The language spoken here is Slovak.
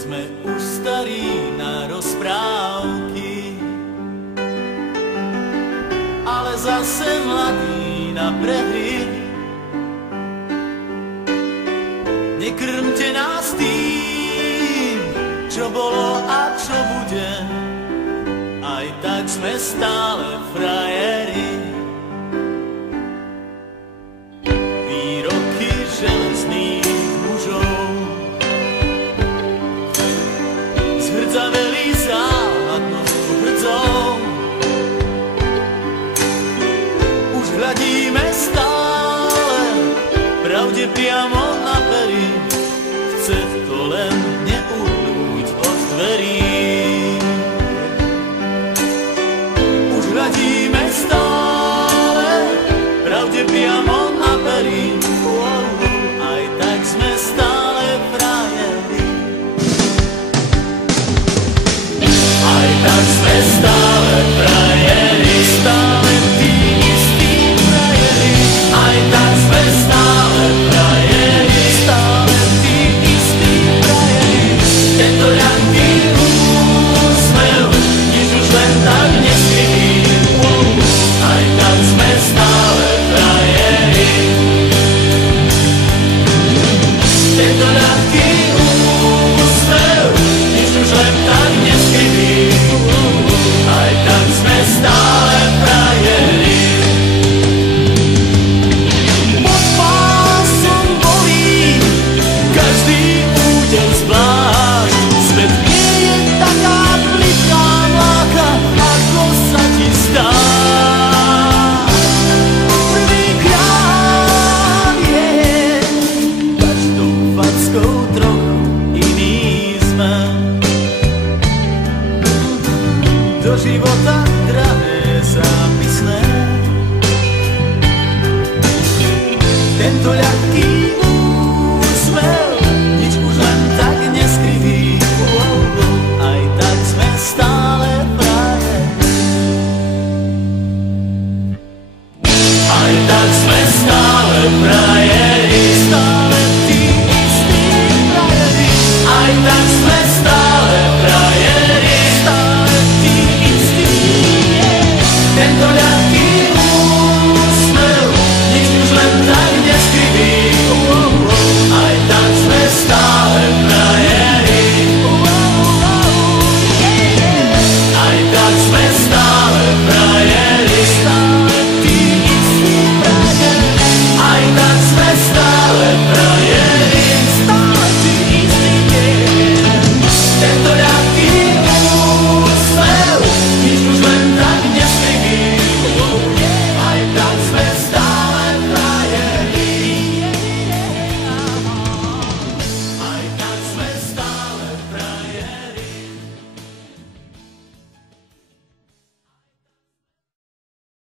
Sme už starí na rozprávky, ale zase mladí na prehry. Nekrmte nás tým, čo bolo a čo bude, aj tak sme stále frajeri. Výroky železných mužov zhrdzaveli záhadnou hrdzou. Už hľadíme stále pravde priamo na pery, chce to len neuhnúť od dverí. Už hľadíme stále pravde priamo na pery, aj tak sme stále frajeri. Aj tak sme stále frajeri, stále tí istí frajeri. Aj tak sme stále frajeri, stále tí istí frajeri. Tento ľahký úsmev, nič už len tak neskrytý. Aj tak sme stále frajeri. Tento ľahký úsmev, nič už len tak neskrytý. Aj tak sme stále frajeri. Pod pásom bolí každý údel zvlášť. Svet nie je taká plitká mláka, ako sa ti zdá. Prvýkrát je každou fackou trochu iný sme. Do života